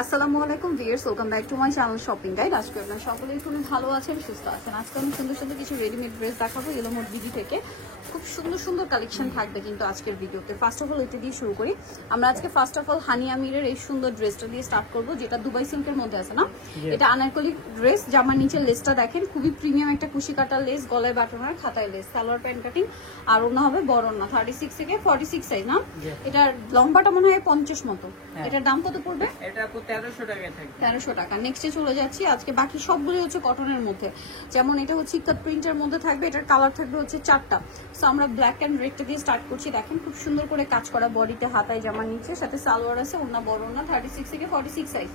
আসসালামু আলাইকুম viewers, welcome back to my channel shopping guide. আজকে আপনারা সকলেই খুবই ভালো আছেন, সুস্থ আছেন। আজকে আমি সুন্দর সুন্দর কিছু রেডিমেড ড্রেস দেখাবো এলোমোড বিডি থেকে। খুব সুন্দর সুন্দর কালেকশন থাকবে কিন্তু আজকের ভিডিওতে। ফার্স্ট অফ অল এটা দিয়ে শুরু করি। আমরা আজকে ফার্স্ট অফ অল হানি আমিরের এই সুন্দর ড্রেসটা দিয়ে স্টার্ট করব, যেটা দুবাই সিল্কের মধ্যে আছে না। এটা আনারকলি ড্রেস, জামার নিচের লেসটা দেখেন খুবই প্রিমিয়াম একটা কুশি কাটার লেস, গলায় বাটনার, খাতায় লেস, সালোয়ার প্যান্ট কাটিং, আর ওনা হবে বড় না 36 থেকে 46 সাইজ না। এটার লম্বাটা মনে হয় 50 মতো। এটার দাম কত পড়বে? এটা আপু 1300 টাকা থাকবে। 1300 টাকা। নেক্সটে চলে যাচ্ছি। আজকে বাকি সবগুলো হচ্ছে কটনের মধ্যে। যেমন এটা হচ্ছে ইকাত প্রিন্টের মধ্যে থাকবে, এটার কালার থাকবে হচ্ছে 4টা। সো আমরা ব্ল্যাক এন্ড রেডটা দিয়ে স্টার্ট করছি। দেখেন খুব সুন্দর করে কাজ করা, বডিতে হাতায় জামা নিচে, সাথে সালোয়ার আছে, ওন্না বড় না 36 থেকে 46 সাইজ।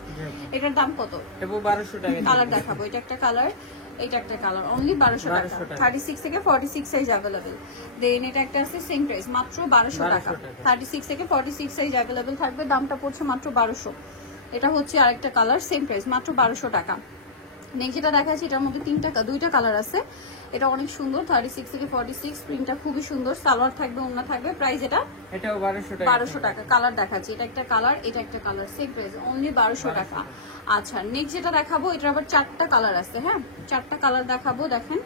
এটার দাম কত? এটা 1200 টাকা। কালার দেখাবো। এটা একটা কালার, এটা একটা কালার, অনলি 1200 টাকা। 36 থেকে 46 সাইজ अवेलेबल। দেন এটা একটা আছে সেম প্রাইস, মাত্র 1200 টাকা। 36 থেকে 46 সাইজ अवेलेबल থাকবে, দামটা পড়ছে মাত্র 1200। এটা হচ্ছে আরেকটা কালার, সেম প্রাইস, মাত্র 1200 টাকা। নেক্সট যেটা দেখাচ্ছি, এটার মধ্যে দুইটা কালার আছে। এটা অনেক সুন্দর, 36 থেকে 46, প্রিন্টটা খুবই সুন্দর, সালোয়ার থাকবে, ওন্না থাকবে। প্রাইস এটাও 1200 টাকা। 1200 টাকা। কালার দেখাচ্ছি, এটা একটা কালার, এটা একটা কালার, সেম প্রাইস, অনলি 1200 টাকা। আচ্ছা, নেক্সট যেটা দেখাবো, এটার আবার 4টা কালার আছে। হ্যাঁ, 4টা কালার দেখাবো। দেখেন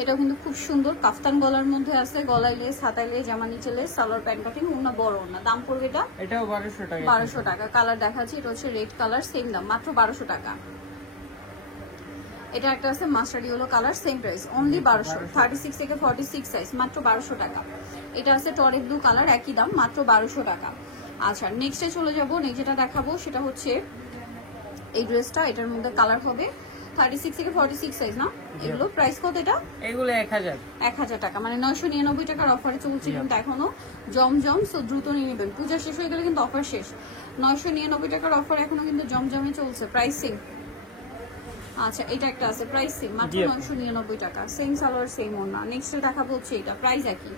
এটাও কিন্তু খুব সুন্দর, কাফতান গলার মধ্যে আছে, গলায় লেস, হাতায় লেস, জামা নিচে লেস, সালোয়ার প্যান্ট কাটিং, ওন্না বড় ওন্না। দাম পড়বে এটাও 1200 টাকা। 1200 টাকা। কালার দেখাচ্ছি, এটা হচ্ছে রেড কালার, সেম দাম, মাত্র 1200 টাকা। এটা একটা আছে mustard yellow colour, same price, only 1200। 36 থেকে 46 সাইজ, মাত্র 1200 টাকা। এটা আছে টরে ব্লু কালার, একই দাম, মাত্র 1200 টাকা। আচ্ছা, নেক্সটে চলে যাব। নেক্সট যেটা দেখাবো সেটা হচ্ছে এই ড্রেসটা। এটার মধ্যে কালার হবে 36 থেকে 46 সাইজ না। এগুলো প্রাইস কত? এগুলো 1000 টাকা, মানে 999 টাকার অফারে চলছে কিন্তু এখনো জমজম। সো দ্রুত নিয়ে নেবেন, পূজা শেষ হয়ে গেলে কিন্তু অফার শেষ। 999 টাকার অফার এখনো কিন্তু জমজমে চলছে। প্রাইসিং আচ্ছা, এটা একটা আছে প্রাইস সেম, মাত্র 999 টাকা। সেম সালোয়ার, সেম ওন্না। নেক্সট দেখাবো হচ্ছে এটা, প্রাইস একই,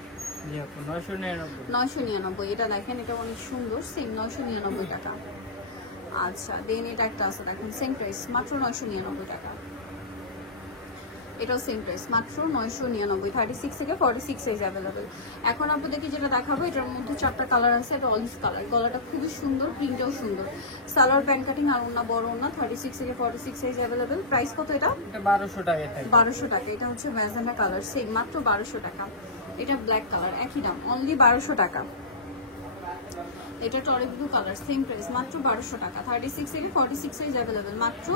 999। এটা দেখেন, এটা অনেক সুন্দর, সেম 999 টাকা। আচ্ছা, দেন এটা একটা আছে, দেখেন সেম প্রাইস, মাত্র 999 টাকা। এটাও সেম প্রাইস, মাত্র 999। 36 থেকে 46 সাইজ अवेलेबल। এখন আপনাদেরকে যেটা দেখাবো, এটার মধ্যে 4টা কালার আছে। এটা অলিভ কালার, গলাটা খুবই সুন্দর, প্রিন্টটাও সুন্দর, সালোয়ার প্যান্ট কাটিং, আর ওন্না বড় ওন্না, 36 থেকে 46 সাইজ अवेलेबल। প্রাইস কত? এটা 1200 টাকা থাকবে। 1200 টাকা। এটা হচ্ছে ম্যাজেন্ডা কালার, সেম, মাত্র 1200 টাকা। এটা ব্ল্যাক কালার, একই দাম, অনলি 1200 টাকা। এটা টরে ব্লু কালার, সেম প্রাইস, মাত্র 1200 টাকা। 36 থেকে 46 সাইজ अवेलेबल, মাত্র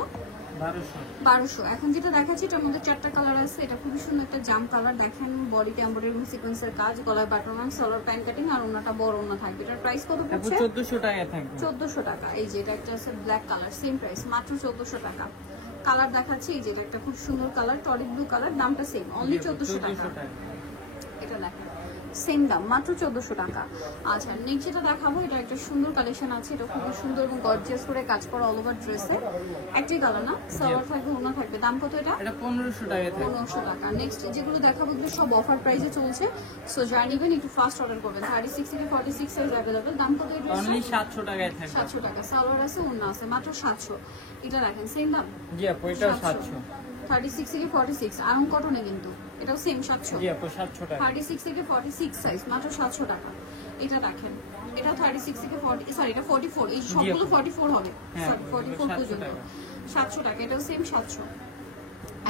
1200। এখন যেটা দেখাচ্ছি, এটার মধ্যে 4টা কালার আছে। এটা খুবই সুন্দর একটা জাম কালার, দেখেন বডিতে এমব্রয়ডারি সিকোয়েন্সের কাজ, গলায় বাটন, সালোয়ার প্যান্ট কাটিং, আর ওন্নাটা বড় ওন্না থাকবে। এটার প্রাইস কত পড়ছে? 1400 টাকা থাকবে। 1400 টাকা। এই যে এটা একটা আছে ব্ল্যাক কালার, সেম প্রাইস, মাত্র 1400 টাকা। কালার দেখাচ্ছি, এই যে এটা একটা খুব সুন্দর কালার, টরে ব্লু কালার, দামটা সেম, অনলি 1400 টাকা। এটা দেখেন সেম দাম, মাত্র 1400 টাকা। আচ্ছা, নেক্সট যেটা দেখাবো, এটা একটা সুন্দর কালেকশন আছে। এটা খুবই সুন্দর এবং গর্জিয়াস করে কাজ করা, অল ওভার ড্রেসে একটাই কালার না, সালোয়ার থাকবে, ওন্না থাকবে। দাম কত? এটা 1500 টাকা থাকবে। 1500 টাকা। নেক্সট যেগুলো দেখাবো এগুলো সব অফার প্রাইসে চলছে, সো যারা নেবেন একটু ফাস্ট অর্ডার করবেন। 36 থেকে 46 সাইজ अवेलेबल। দাম কত? এটা অনলি 700 টাকায় থাকবে। 700 টাকা। সালোয়ার আছে, ওন্না আছে, মাত্র 700। এটা দেখেন সেম দাম। জি আপু, এটাও 700। 36 থেকে 46 আয়রন কটনে কিন্তু, এটাও সেম 700। জি আপু, 700 টাকা। 36 থেকে 46 সাইজ, মাত্র 700 টাকা। এটা দেখেন, এটা 36 থেকে 40, সরি এটা 44, এই সবগুলো 44 হবে, সরি 44 পর্যন্ত 700 টাকা। এটাও সেম 700।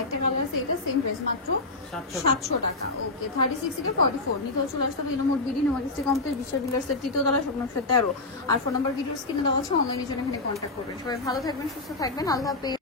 একটা কালার আছে, এটা সেম প্রাইস, মাত্র 700 টাকা। ওকে, 36 থেকে 44 নিতে চলে আসতে হবে এলোমোড বিডি, নোমারিস্টিক কমপ্লেক্স, বিশ্ব বিলার্সের 3য় তলায়, স্বপ্ন 13। আর ফোন নাম্বার ভিডিওস কিনে দেওয়া আছে, অনলাইনে জন্য এখানে কন্ট্যাক্ট করবেন। সবাই ভালো থাকবেন, সুস্থ থাকবেন, আল্লাহ হাফেজ।